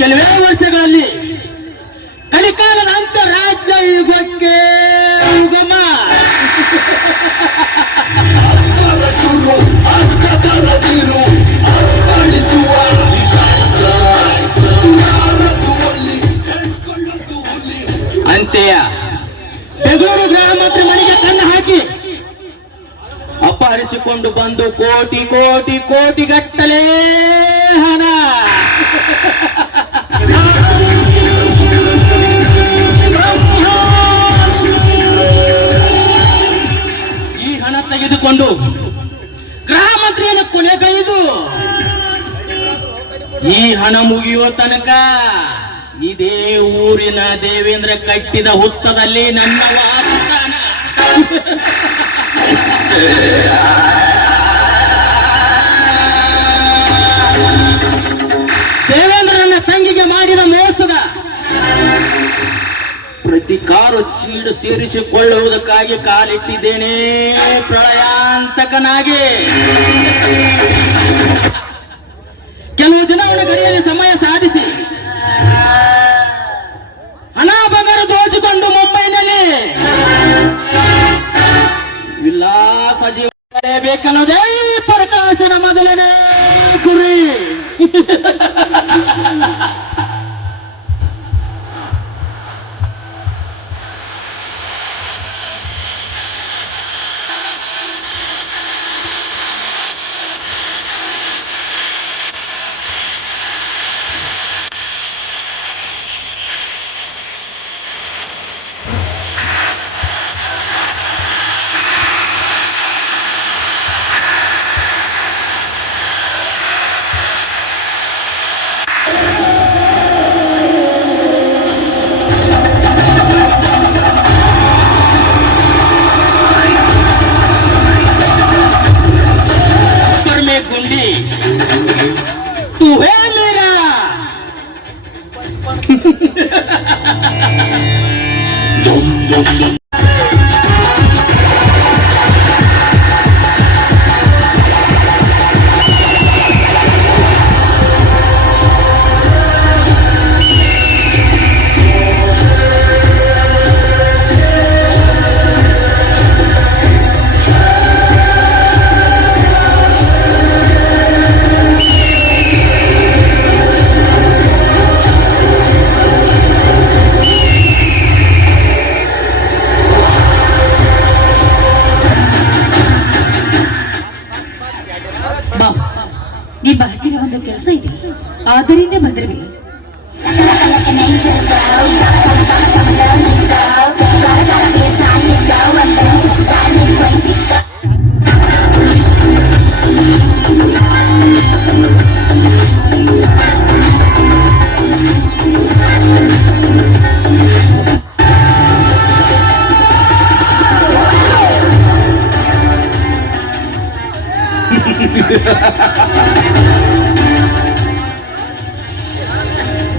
ಕೆಲವೇ ವರ್ಷಗಳಲ್ಲಿ ಕಲಿಕಾಲದ ಅಂತರಾಜ್ಯ ಯುಗಕ್ಕೆ ಉಗಮ. ಅಂತೆಯ ಬೆಂಗಳೂರು ಗೃಹ ಮಂತ್ರಿ ಮನೆಗೆ ಕಣ್ಣು ಹಾಕಿ ಅಪಹರಿಸಿಕೊಂಡು ಬಂದು ಕೋಟಿ ಕೋಟಿ ಕೋಟಿ ಗಟ್ಟಲೆ ಹಣ. ಈ ಹಣ ತೆಗೆದುಕೊಂಡು ಗೃಹ ಮಂತ್ರಿಯನ್ನು ಕೊನೆಗೈದು ಈ ಹಣ ಮುಗಿಯುವ ತನಕ ಇದೇ ಊರಿನ ದೇವೇಂದ್ರ ಕಟ್ಟಿದ ಹುತ್ತದಲ್ಲಿ ನನ್ನ ವಾಸಸ್ಥಾನ. ದೇವೇಂದ್ರನ ತಂಗಿಗೆ ಮಾಡಿದ ಮೋಸದ ಪ್ರತಿಕಾರ ಚೀಡು ಸೇರಿಸಿಕೊಳ್ಳುವುದಕ್ಕಾಗಿ ಕಾಲಿಟ್ಟಿದ್ದೇನೆ ಪ್ರಳಯಾಂತಕನಾಗಿ. ಕೆಲವು ದಿನಗಳ ಗಡಿಯಲ್ಲಿ ಸಮಯ ಸಾಧಿಸಿ ಹಣ ಬಂಗಾರ ದೋಚಿಕೊಂಡು ಮುಂಬೈನಲ್ಲಿ ವಿಲಾಸ ಜೀವನ ಬೇಕನ್ನೋದೇ ಪ್ರಕಾಶನ ಮೊದಲನೇ ಗುರಿ. तू है मेरा ನಿಮ್ಮ ಹತ್ತಿರ ಒಂದು ಕೆಲಸ ಇದೆ, ಆದ್ದರಿಂದ ಬಂದಿರುವೆ.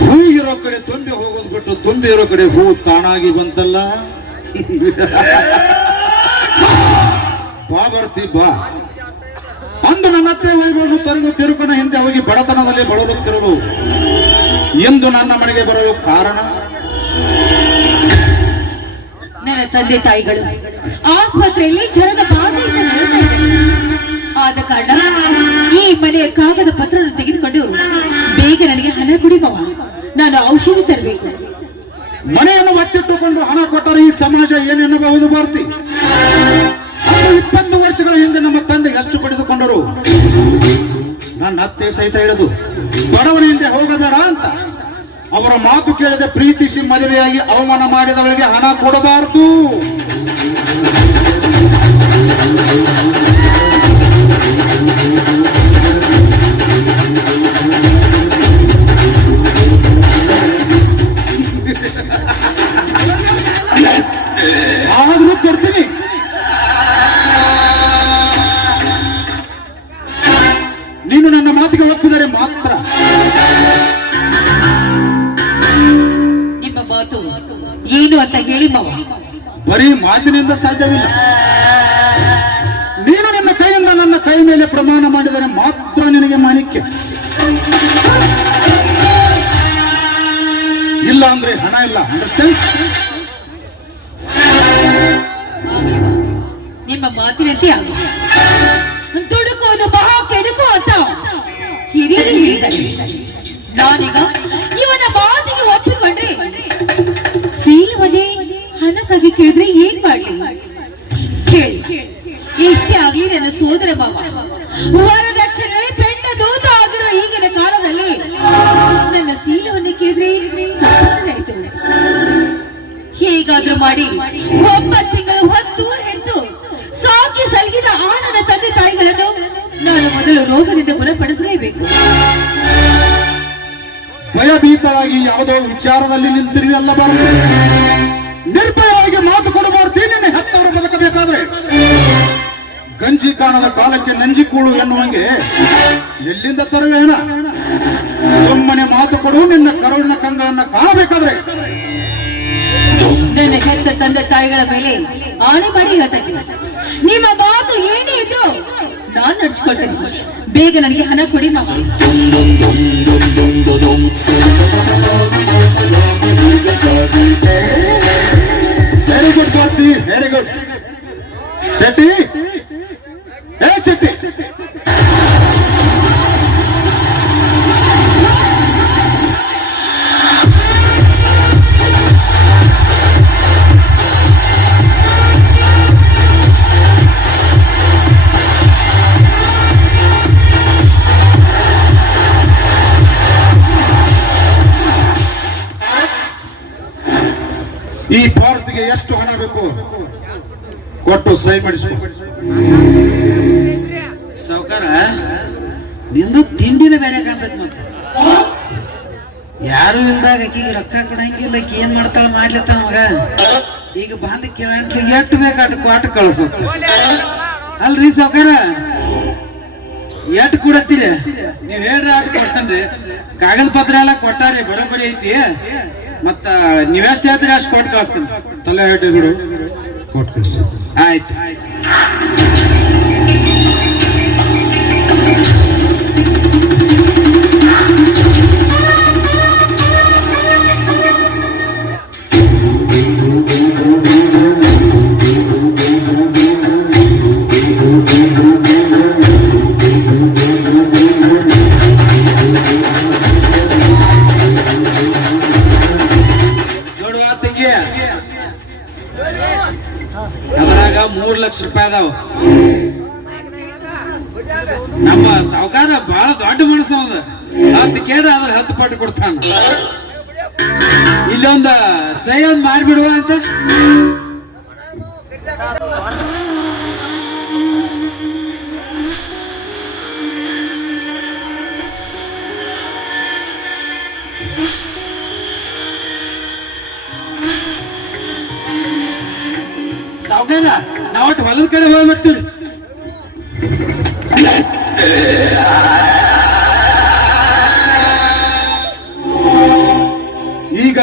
ಹೂ ಇರೋ ಕಡೆ ತುಂಬಿ ಹೋಗೋದು ಬಿಟ್ಟು ತುಂಬಿ ಇರೋ ಕಡೆ ಹೂ ತಾನಾಗಿ ಬಂತಲ್ಲ. ಬಾ ಬರ್ತಿ ಬಾ ಅಂದು ನನ್ನತ್ತೆ ವೈಭವನು ತೊರೆದು ತಿರುಕನ ಹಿಂದೆ ಹೋಗಿ ಬಡತನದಲ್ಲಿ ಬಳಲುತ್ತಿರಲು ಎಂದು ನನ್ನ ಮನೆಗೆ ಬರಲು ಕಾರಣ ನನ್ನ ತಂದೆ ತಾಯಿಗಳು ಆಸ್ಪತ್ರೆಯಲ್ಲಿ ಜ್ವರದ ಬಾಧೆಯಿಂದ ನರಳ್ತಾ ಇದ್ದಾರೆ. ಆದ ಕಾರಣ ಈ ಮನೆಯ ಕಾಗದ ಪತ್ರವನ್ನು ತೆಗೆದುಕೊಂಡು ಬೇಗ ನನಗೆ ಹಣ ಕೊಡಿ ಬಾವ, ನಾನು ಔಷಧಿ ತರಬೇಕು. ಮನೆಯನ್ನು ಒತ್ತಿಟ್ಟುಕೊಂಡು ಹಣ ಕೊಟ್ಟರೆ ಈ ಸಮಾಜ ಏನೆನ್ನಬಹುದು ಭಾರತಿ? 20 ವರ್ಷಗಳ ಹಿಂದೆ ನಮ್ಮ ತಂದೆ ಎಷ್ಟು ಪಡೆದುಕೊಂಡರು. ನನ್ನ ಅತ್ತೆ ಸಹಿತ ಹೇಳಿದು ಬಡವನ ಹಿಂದೆ ಹೋಗಬೇಡ ಅಂತ. ಅವರ ಮಾತು ಕೇಳದೆ ಪ್ರೀತಿಸಿ ಮದುವೆಯಾಗಿ ಅವಮಾನ ಮಾಡಿದವಳಿಗೆ ಹಣ ಕೊಡಬಾರದು. ಆದ್ರೂ ಕೊಡ್ತೀನಿ. ನೀನು ನನ್ನ ಮಾತಿಗೆ ಒಪ್ಪಿದರೆ ಮಾತ್ರ. ನಿಮ್ಮ ಮಾತು ಏನು ಅಂತ ಹೇಳಿ ಮಾವ. ಬರೀ ಮಾತಿನಿಂದ ಸಾಧ್ಯವಿಲ್ಲ. ನೀನು ನನ್ನ ಕೈಯಿಂದ ನನ್ನ ಕೈ ಮೇಲೆ ಪ್ರಮಾಣ ಮಾಡಿದರೆ ಮಾತ್ರ ನಿನಗೆ ಮಾಣಿಕ್ಯ. ಇಲ್ಲ ಅಂದ್ರೆ ಹಣ ಇಲ್ಲ. ಅಂಡರ್ಸ್ಟ್ಯಾಂಡ್? ನಿಮ್ಮ ಮಾತಿನಂತೆ ಆಗಿ ದುಡುಕೋದು ಮಹಾ ಕೆಡುಕು ಅಂತ ಹಿರಿಯರು ಹೇಳಿದ್ದಾರೆ. ನಾನೀಗ ಇವನ ಮಾತಿಗೆ ಒಪ್ಪಿಕೊಂಡ್ರೆ ಸೀಲವನ್ನೇ ಹಣಕ್ಕಾಗಿ ಕೇಳಿದ್ರೆ ಏನ್ ಮಾಡ್ಲಿ ಹೇಳಿ? ಎಷ್ಟೇ ಆಗ್ಲಿ ನನ್ನ ಸೋದರ ಮಾವ ವರದಕ್ಷಿಣೆ ಪೆಂಡ ದೂತ ಆಗಿರೋ ಈಗಿನ ಕಾಲದಲ್ಲಿ ನನ್ನ ಸೀಲವನ್ನೇ ಕೇಳಿದ್ರೆ ಆಯ್ತು. ಹೇಗಾದ್ರೂ ಮಾಡಿ 9 ತಿಂಗಳು ಹೊತ್ತು ಹೆತ್ತು ಸಾಕಿ ಸಲಗಿದ ಆ ನನ್ನ ತಂದೆ ತಾಯಿಗಳನ್ನು ನಾನು ಮೊದಲು ರೋಗದಿಂದ ಗುಣಪಡಿಸಲೇಬೇಕು. ಭಯಭೀತರಾಗಿ ಯಾವುದೋ ವಿಚಾರದಲ್ಲಿ ನಿಂತಿರಿ ಅಲ್ಲಬಾರದು. ನಿರ್ಭಯವಾಗಿ ಮಾತು ಕೊಡಬಾರ್ದು. ನಿನ್ನೆ ಹೆತ್ತವರು ಬದುಕಬೇಕಾದ್ರೆ ಗಂಜಿ ಕಾಣದ ಕಾಲಕ್ಕೆ ನಂಜಿ ಕೂಳು ಎನ್ನುವಂಗೆ ಎಲ್ಲಿಂದ ತರುವೇನ? ಸುಮ್ಮನೆ ಮಾತು ಕೊಡು. ನಿನ್ನ ಕರುಳಿನ ಕಂಗಳನ್ನ ಕಾಣಬೇಕಾದ್ರೆ ನನ್ನ ಹೆತ್ತ ತಂದೆ ತಾಯಿಗಳ ಮೇಲೆ ಆಣೆ ಮಾಡಿ ಹೇಳ್ತಾಗಿಲ್ಲ. ನಿಮ್ಮ ಮಾತು ಏನೇ ಇದ್ರು ನಾನ್ ನಡ್ಸ್ಕೊಳ್ತೇನೆ. ಬೇಗ ನನಗೆ ಹಣ ಕೊಡಿ ಮಾವ. Very good party, very good. Shetty, ಹೇ ಶೆಟ್ಟಿ, ಈ ಭಾರತಿಗೆ ಎಷ್ಟು ಹಣ ಬೇಕು ಕೊಟ್ಟು ಸಹಿ ಮಾಡಿಸ್ಕೊ. ಸಾವುಕಾರ ನಿಂದು ತಿಂಡಿನ ಬೇರೆ ಕಾಣ್ತೈತಿ. ಮತ್ತೆ ಯಾರು ಇಲ್ದಾಗ ಆಕಿಗೆ ರೊಕ್ಕ ಕೊಡಂಗಿಲ್ಲ. ಆಕಿ ಏನ್ ಮಾಡ್ತಾಳ ಮಾಡ್ಲತ್ತ ಮಗ. ಈಗ ಬಂದ ಕೇಳಂಟ್ಲಿ ಎಷ್ಟು ಬೇಕಾಟ ಕೊಟ್ಟು ಕಳ್ಸತ್ತ. ಅಲ್ರಿ ಸಾವುಕಾರ ಎಟ್ ಕೊಡತ್ತೀರಿ? ನೀವ್ ಹೇಳ್ರಿ ಆಟ ಕೊಡ್ತಾನ್ರಿ. ಕಾಗದ ಪತ್ರ ಎಲ್ಲ ಕೊಟ್ಟಾರಿ, ಬರೋಬ್ಬರಿ ಐತಿ. ಮತ್ತ ನೀವೆಷ್ಟು ಹೇಳ್ತೀರಿ ಅಷ್ಟು ಕೊಟ್ಟು ಕಳಿಸ್ತೀನಿ. ತಲೆ ಹೇಟಿ ಬಿಡು, ಕೊಟ್ಟು ಕಳಿಸಿ. ಆಯ್ತು. ಅದ್ರಾಗ 3 ಲಕ್ಷ ರೂಪಾಯಿ ಅದಾವ. ನಮ್ಮ ಸಾವುಕಾರ ಬಹಳ ದೊಡ್ಡ ಮನಸ್ಸು. ಅವಂದ 10 ಕೇಳ್ರೆ ಅದ್ರ 10 ಪಟ್ಟು ಕೊಡ್ತಾನ. ಇಲ್ಲೊಂದ ಸಹಿ ಒಂದ್ ಮಾಡ್ಬಿಡುವ ಅಂತ. ಸಾವುಕಾರ ನಾವು ಹೊಲದ ಕಡೆ ಹೋಗ್ಬಿಡ್ತೀವಿ. ಈಗ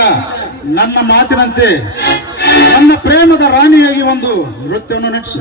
ನನ್ನ ಮಾತಿನಂತೆ ನನ್ನ ಪ್ರೇಮದ ರಾಣಿಯಾಗಿ ಒಂದು ನೃತ್ಯವನ್ನು ನಡೆಸು.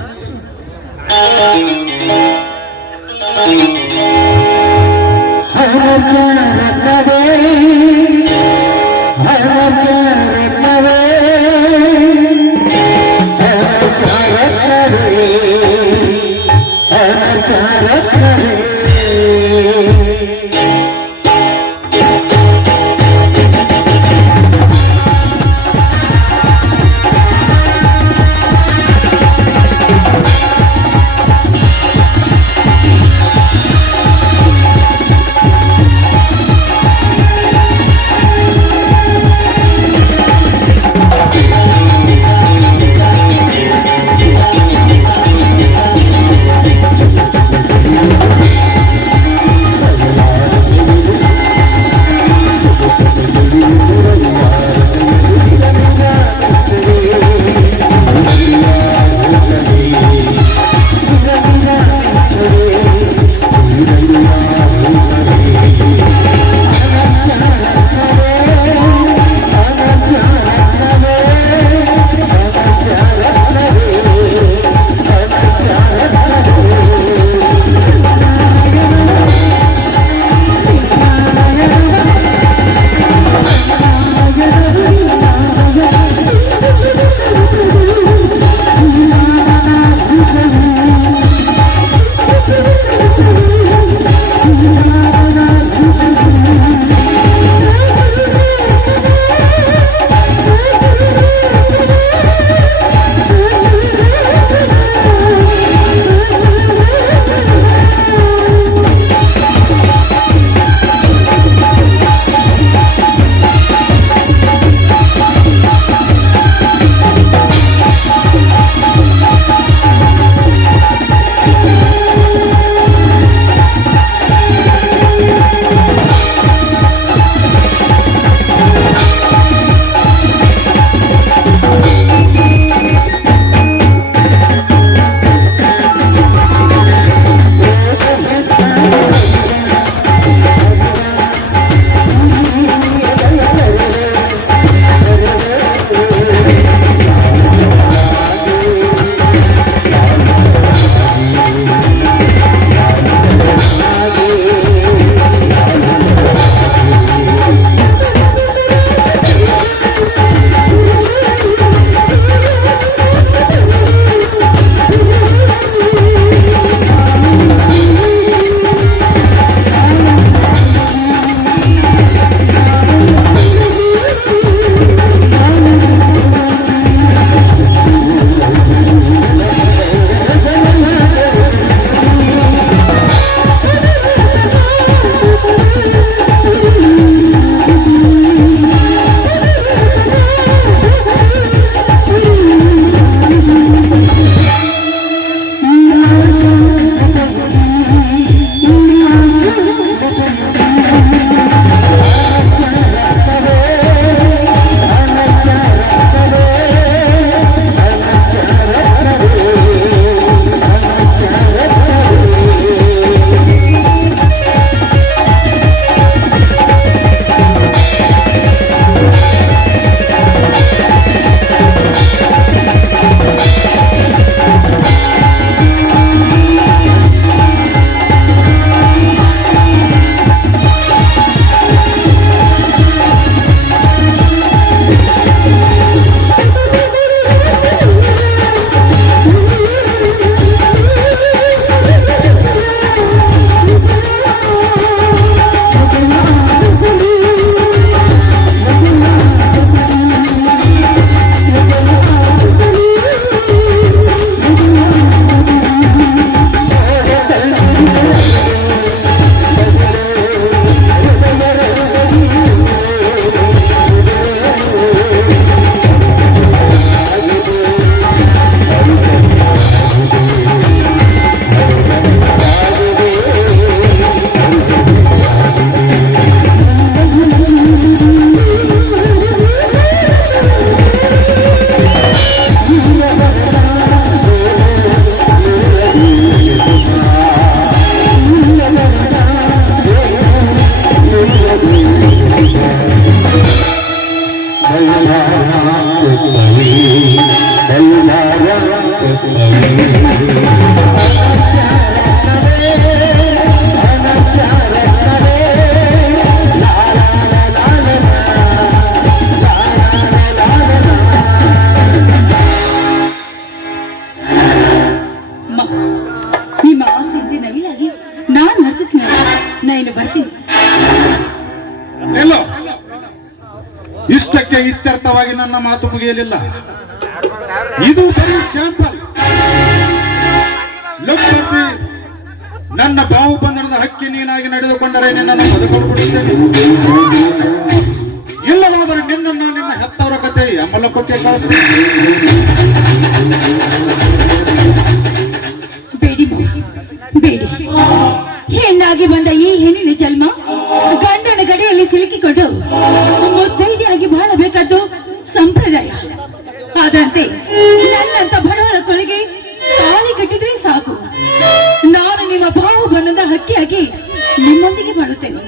ನಿಮ್ಮ ಆಸೆಯಂತೆ ನವಿಲಾಗಿ ನಾನ್ ನರ್ತಿಸಿ ನಾ ಇನ್ನು ಬರ್ತೀನಿ. ಎಲ್ಲೋ ಇಷ್ಟಕ್ಕೆ ಇತ್ಯರ್ಥವಾಗಿ ನನ್ನ ಮಾತು ಮುಗಿಯಲಿಲ್ಲ. ಇದು ಬರೀ ಸ್ಯಾಂಪಲ್. ನನ್ನ ಬಾವು ಬಂಧನದ ಹಕ್ಕಿ ನೀನಾಗಿ ನಡೆದುಕೊಂಡರೆ ನಿನ್ನನ್ನು ಬದುಕೊಳ್ಬಿಡುತ್ತೇನೆ. ಇಲ್ಲವಾದರೆ ನಿನ್ನನ್ನು ನಿನ್ನ ಹೆತ್ತವರ ಕತೆ ಅಮಲಕೋಟೆ ಕಳಿಸ್ತೇನೆ. ಬೇಡಿ ಬೇಡಿ, ಹೆಣ್ಣಾಗಿ ಬಂದ ಈ ಹೆಣ್ಣಿನ ಜನ್ಮ ಗಂಡನ ಗಡಿಯಲ್ಲಿ ಸಿಲುಕಿಕೊಂಡು ಮುತ್ತೈದೆಯಾಗಿ ಬಾಳಬೇಕಾದ್ದು ಸಂಪ್ರದಾಯ. ಆದಂತೆ ನನ್ನಂತ ಬಡವಳ ಕೊಳಗೆ ತಾಳಿ ಕಟ್ಟಿದ್ರೆ ಸಾಕು. ನಾನು ನಿಮ್ಮ ಬಾವು ಬಂದ ಹಕ್ಕಿಯಾಗಿ ನಿಮ್ಮೊಂದಿಗೆ ಬಾಳುತ್ತೇನೆ.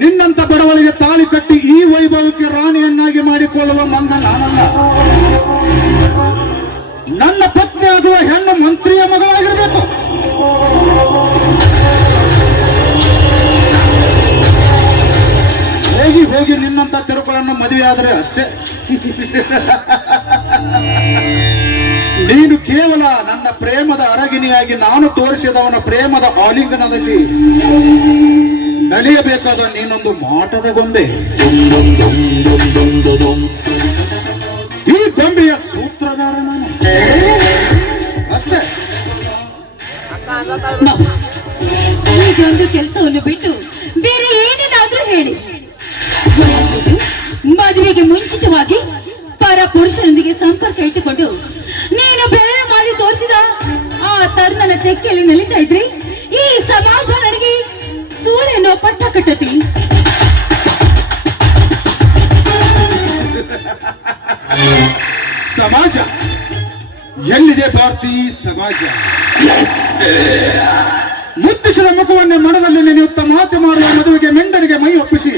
ನಿನ್ನಂತ ಬಡವಳಿಗೆ ತಾಳಿ ಕಟ್ಟಿ ಈ ವೈಭವಕ್ಕೆ ರಾಣಿಯನ್ನಾಗಿ ಮಾಡಿಕೊಳ್ಳುವ ಮಂದ ನಾನಲ್ಲ. ನನ್ನ ಪತ್ನಿ ಆಗುವ ಹೆಣ್ಣು ಮಂತ್ರಿಯ ಮಗಳಾಗಿರ್ಬೇಕು. ಹೋಗಿ ಹೋಗಿ ನಿನ್ನಂತ ತಿರುಗಳನ್ನು ಮದುವೆ ಆದರೆ ಅಷ್ಟೇ. ನೀನು ಕೇವಲ ನನ್ನ ಪ್ರೇಮದ ಅರಗಿನಿಯಾಗಿ ನಾನು ತೋರಿಸಿದವನ ಪ್ರೇಮದ ಆಲಿಂಗನದಲ್ಲಿ ನಲಿಯಬೇಕಾದ ನೀನೊಂದು ಮಾಟದ ಗೊಂಬೆ. ಈ ಗೊಂಬೆಯ ಸೂತ್ರಧಾರ ನಾನು ಅಷ್ಟೇ. ಈಗೊಂದು ಕೆಲಸವನ್ನು ಬಿಟ್ಟು ಬೇರೆ ಏನೇನಾದ್ರೂ ಹೇಳಿ. ಮದುವೆಗೆ ಮುಂಚಿತವಾಗಿ ಪರ ಪುರುಷನೊಂದಿಗೆ ಸಂಪರ್ಕ ಇಟ್ಟುಕೊಂಡು ನೀನು ಬೆರಳ ಮಾಡಿ ತೋರಿಸಿದ ಆ ತರುಣನ ತೆಕ್ಕೆಯಲ್ಲಿ ನಲಿತಾ ಇದ್ರಿ ಈ ಸಮಾಜ ನನಗೆ ಸೂಳೆನ್ನೋ ಪಟ್ಟ ಕಟ್ಟತಿ. ಸಮಾಜ ಎಲ್ಲಿದೆ ಭಾರತೀ ಸಮಾಜ? ಮುತ್ತಿಸಿದ ಮುಖವನ್ನೇ ಮನದಲ್ಲಿ ನೆನೆಯುತ್ತ ಮಾತು ಮಾಡುವ ಮದುವೆಗೆ ಮೆಂಡನಿಗೆ ಮೈ ಒಪ್ಪಿಸಿ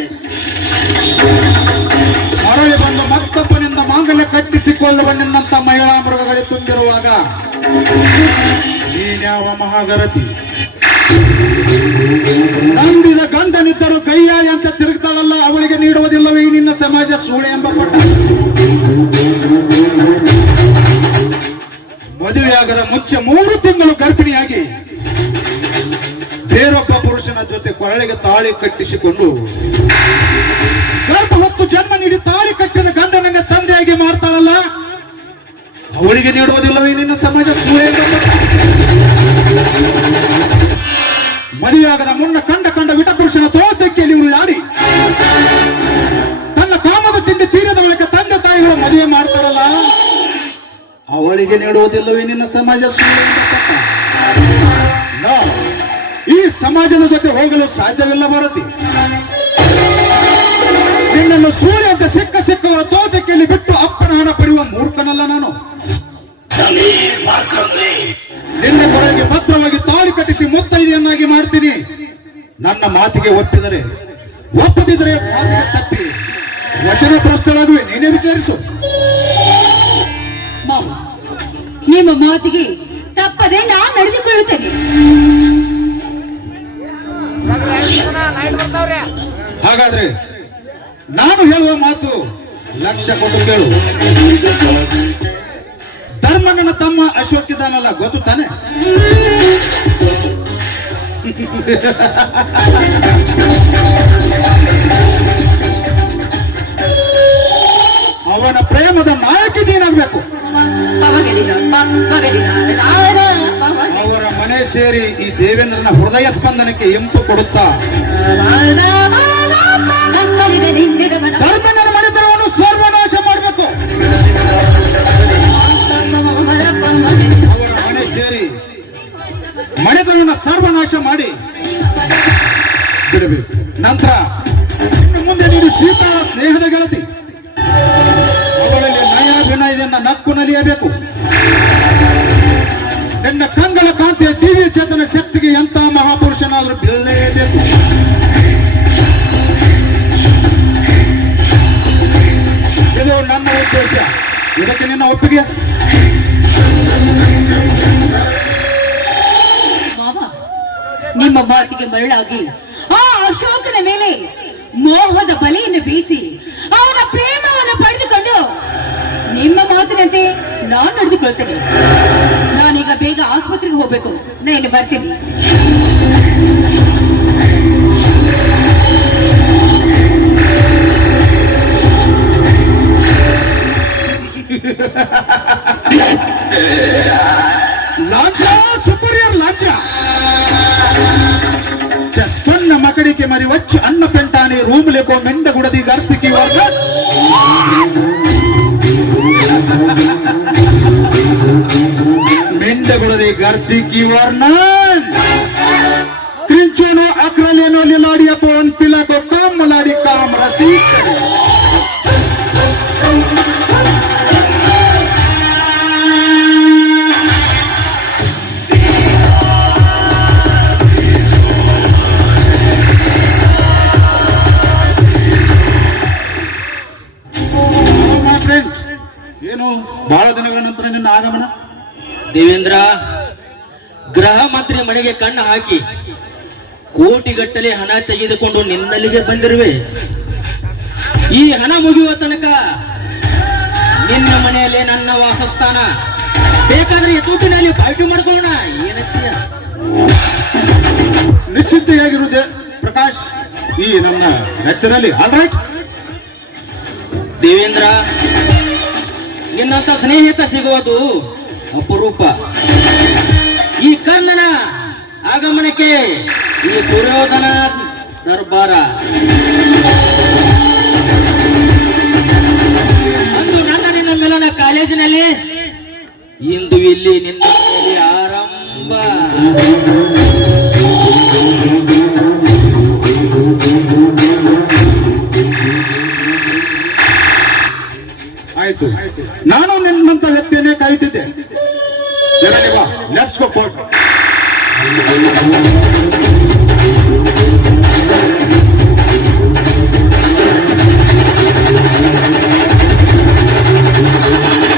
ಮರಳಿ ಬಂದು ಮತ್ತೊಬ್ಬನಿಂದ ಮಾಂಗಲ್ಯ ಕಟ್ಟಿಸಿಕೊಳ್ಳುವ ನಿನ್ನಂತ ಮಹಿಳಾ ಮೃಗಗಳೇ ತುಂಬಿರುವಾಗ ನೀನ್ಯಾವ ಮಹಾಗರತಿ? ನಂಬಿದ ಗಂಡನಿದ್ದರೂ ಕೈಯಾಳಿ ಅಂತ ತಿರುಗ್ತಾಳಲ್ಲ, ಅವಳಿಗೆ ನೀಡುವುದಿಲ್ಲವೇ ನಿನ್ನ ಸಮಾಜ ಸೂಳೆ ಎಂಬ ಪಟ್ಟ? ಮದುವೆಯಾಗದ ಮುಂಚೆ 3 ತಿಂಗಳು ಗರ್ಭಿಣಿಯಾಗಿ ಬೇರೊಬ್ಬ ಪುರುಷನ ಜೊತೆ ಕೊರಳಿಗೆ ತಾಳಿ ಕಟ್ಟಿಸಿಕೊಂಡು ಗರ್ಭ ಹೊತ್ತು ಜನ್ಮ ನೀಡಿ ತಾಳಿ ಕಟ್ಟಿದ ಗಂಡನನ್ನ ತಂದೆಯಾಗಿ ಮಾಡ್ತಾಳಲ್ಲ, ಅವಳಿಗೆ ನೀಡುವುದಿಲ್ಲವೇ ನಿನ್ನ ಸಮಾಜ ಸೂಳೆ ಎಂಬ ಪಟ್ಟ? ಮದುವೆಯಾಗದ ಮುನ್ನ ಕಂಡ ವಿಟ ಪುರುಷನ ತೋಟಕ್ಕೆಯಲ್ಲಿ ಉಳ್ಳಾಡಿ ತನ್ನ ಕಾಮದ ತಿಂಡಿ ತೀರದ ಬಳಿಕ ತಂದೆ ತಾಯಿಗಳು ಮದುವೆ ಮಾಡ್ತಾರಲ್ಲ, ಅವಳಿಗೆ ನೀಡುವುದಿಲ್ಲವೇ ನಿನ್ನ ಸಮಾಜ ಸೂಳೆ ಎಂಬ ಪಟ್ಟ? ಈ ಸಮಾಜದ ಜೊತೆ ಹೋಗಲು ಸಾಧ್ಯವಿಲ್ಲ ಭಾರತಿ. ನಿನ್ನನ್ನು ಸೂಳೆ ಅಂತ ಸಿಕ್ಕವರ ತೋಟಕ್ಕೆಯಲ್ಲಿ ಬಿಟ್ಟು ಅಪ್ಪನ ಹಣ ಪಡೆಯುವ ಮೂರ್ಖನಲ್ಲ ನಾನು. ನಿನ್ನ ಕೊರಳಿಗೆ ಭದ್ರವಾಗಿ ತಾಳಿ ಕಟ್ಟಿಸಿ ಮುತ್ತೈದೆಯನ್ನಾಗಿ ಮಾಡ್ತೀನಿ. ನನ್ನ ಮಾತಿಗೆ ಒಪ್ಪಿದರೆ, ಒಪ್ಪದಿದ್ದರೆ ಮಾತಿಗೆ ತಪ್ಪಿ ವಚನ ಭ್ರಷ್ಟಳಾಗುವೆ. ನೀನೇ ವಿಚಾರಿಸು. ನಿಮ್ಮ ಮಾತಿಗೆ ತಪ್ಪದೆ ನಾನು ನಡೆದುಕೊಳ್ಳುತ್ತೇನೆ. ಹಾಗಾದ್ರೆ ನಾನು ಹೇಳುವ ಮಾತು ಲಕ್ಷ್ಯ ಕೊಟ್ಟು ಕೇಳು. ಧರ್ಮಣ್ಣನ ತಮ್ಮ ಅಶೋಕ್ ಇದ್ದಾನಲ್ಲ, ಗೊತ್ತು ತಾನೆ? ಅವನ ಪ್ರೇಮದ ನಾಯಕಿ ನೀನಾಗಬೇಕು. ಅವರ ಮನೆ ಸೇರಿ ಈ ದೇವೇಂದ್ರನ ಹೃದಯ ಸ್ಪಂದನಕ್ಕೆ ಇಂಪು ಕೊಡುತ್ತಾ ಧರ್ಮಣ್ಣನ ಮನೆತನವನ್ನು ಸರ್ವನಾಶ ಮಾಡಬೇಕು. ಅವರ ಮನೆ ಸೇರಿ ಮನೆತನವನ್ನು ಸರ್ವನಾಶ ಮಾಡಿ ಬಿಡಬೇಕು. ನಂತರ ಮುಂದೆ ನೀನು ಶೀತಾಳ ಸ್ನೇಹದ ಗೆಳತಿ, ಅವಳಲ್ಲಿ ನಯಾಭಿನಯದಿಂದ ನಕ್ಕು ನಲಿಯಬೇಕು. ನಿನ್ನ ಕಂಗಳ ಕಾಂತಿಯ ದಿವ್ಯ ಚೇತನ ಶಕ್ತಿಗೆ ಎಂತ ಮಹಾಪುರುಷನಾದರೂ ಬೀಳಲೇಬೇಕು. ಒಪ್ಪಿಗೆ? ಮಾವ, ನಿಮ್ಮ ಮಾತಿಗೆ ಮರಳಾಗಿ ಆ ಅಶೋಕನ ಮೇಲೆ ಮೋಹದ ಬಲೆಯನ್ನು ಬೀಸಿ ಅವನ ಪ್ರೇಮವನ್ನು ಪಡೆದುಕೊಂಡು ನಿಮ್ಮ ಮಾತಿನಂತೆ ನಾನು ನಡೆದುಕೊಳ್ತೇನೆ. ನಾನೀಗ ಬೇಗ ಆಸ್ಪತ್ರೆಗೆ ಹೋಗ್ಬೇಕು. ನಾನು ಬರ್ತೀನಿ. ಲಾಂಛ ಸುಪೀರಿಯರ್ ಲಾಂಛ ಚಸ್ಕನ್ನ ಮಕಡಿಕೆ ಮರಿ వచ్చి అన్న పెంటాని రూములకు మెండగుడది గర్తికి వర్గ మెండగుడది గర్తికి వర్ణన్ क्रिंचोनो अक्रलेनो लिलाड़िया पोन पिला को काम मलाड़ी काम रसी ಏನು ಬಹಳ ದಿನಗಳ ನಂತರ ನಿನ್ನ ಆಗಮನ? ದೇವೇಂದ್ರ, ಗೃಹ ಮಂತ್ರಿ ಮನೆಗೆ ಕಣ್ಣು ಹಾಕಿ ಕೋಟಿಗಟ್ಟಲೆ ಹಣ ತೆಗೆದುಕೊಂಡು ನಿನ್ನಲ್ಲಿಗೆ ಬಂದಿರುವೆ. ಈ ಹಣ ಮುಗಿಯುವ ತನಕ ನಿನ್ನ ಮನೆಯಲ್ಲೇ ನನ್ನ ವಾಸಸ್ಥಾನ. ಬೇಕಾದ್ರೆ ತೂಟಿನಲ್ಲಿ ಪಾರ್ಟಿ ಮಾಡ್ಕೊಳ್ಳೋಣ. ಏನಂತೀಯ? ನಿಶ್ಚಿತೆಯಾಗಿರುವುದೇ ಪ್ರಕಾಶ್ ಈ ನನ್ನ ಹೆತ್ತರಲ್ಲಿ. ಆಲ್ ರೈಟ್ ದೇವೇಂದ್ರ, ನಿನ್ನಂತ ಸ್ನೇಹಿತ ಸಿಗುವುದು ಅಪರೂಪ. ಈ ಕರ್ಣನ ಆಗಮನಕ್ಕೆ ಈ ದುರ್ಯೋಧನ ದರ್ಬಾರ. ಅಂದು ನನ್ನ ನಿನ್ನ ಮಿಲನ ಕಾಲೇಜಿನಲ್ಲಿ, ಇಂದು ಇಲ್ಲಿ ನಿನ್ನ ಮನೆಯಲ್ಲಿ ಆರಂಭ. ಆಯ್ತು, ನಾನು ನಿನ್ನಂತ ವ್ಯಕ್ತಿಯನ್ನೇ ಕಾಯುತ್ತಿದ್ದೆ. Let's go.